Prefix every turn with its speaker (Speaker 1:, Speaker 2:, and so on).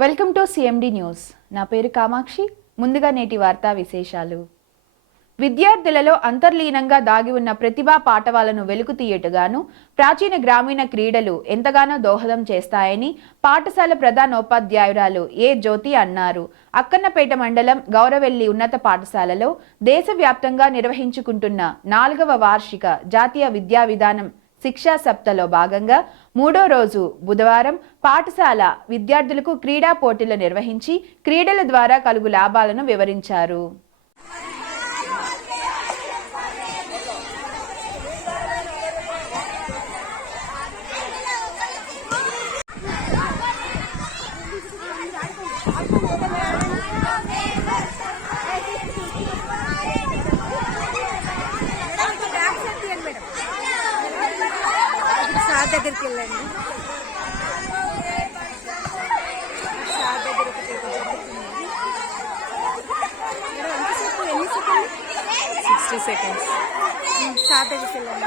Speaker 1: Welcome to CMD news. నా పేరు కామాక్షి. ముందుగా నేటి వార్తా విశేషాలు. విద్యార్థులలో అంతర్లీనంగా దాగి ఉన్న ప్రతిభా పాఠవాలను వెలుకు తీయటగాను ప్రాచీన గ్రామీణ క్రీడలు ఎంతగానో దోహదం చేస్తాయని పాఠశాల ప్రధానోపాధ్యాయురాలు ఏ జ్యోతి అన్నారు. అక్కన్నపేట మండలం గౌరవెల్లి ఉన్నత పాఠశాలలో దేశవ్యాప్తంగా నిర్వహించుకుంటున్న నాలుగవ వార్షిక జాతీయ విద్యా విధానం శిక్షా సప్తలో భాగంగా మూడో రోజు బుధవారం పాఠశాల విద్యార్థులకు క్రీడా పోటీలు నిర్వహించి క్రీడల ద్వారా కలుగు లాభాలను వివరించారు.
Speaker 2: దగ్గరికి వెళ్ళండి. సార్ దగ్గర ఒకటి ఎంతసేపు ఎన్ని సెకండ్ సిక్స్టీ సెకండ్స్ సార్ దగ్గరికి వెళ్ళండి.